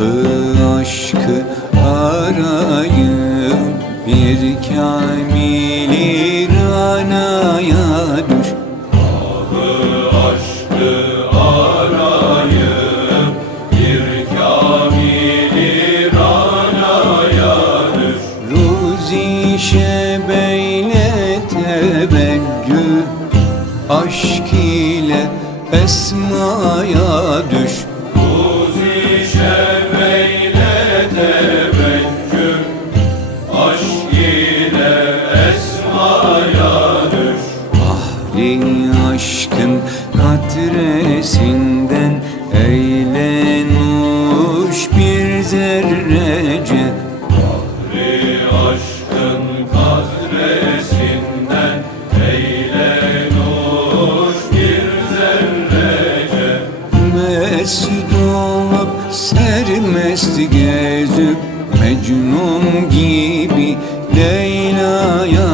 Kapı aşkı arayıp bir kamili ranaya düş. Kapı aşkı arayıp bir kamili ranaya düş Ruzi şebeyle teveccüh aşk ile esmaya düş. Ey aşkın katresinden Eyle nuş bir zerrece. Bahri aşkın katresinden Eyle nuş bir zerrece. Mesut olup sermest gezip Mecnun gibi Leyla'ya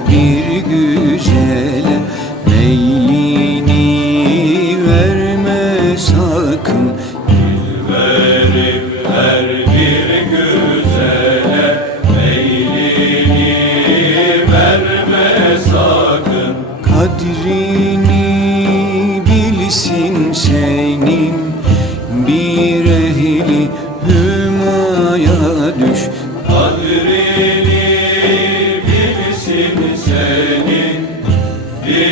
bir gün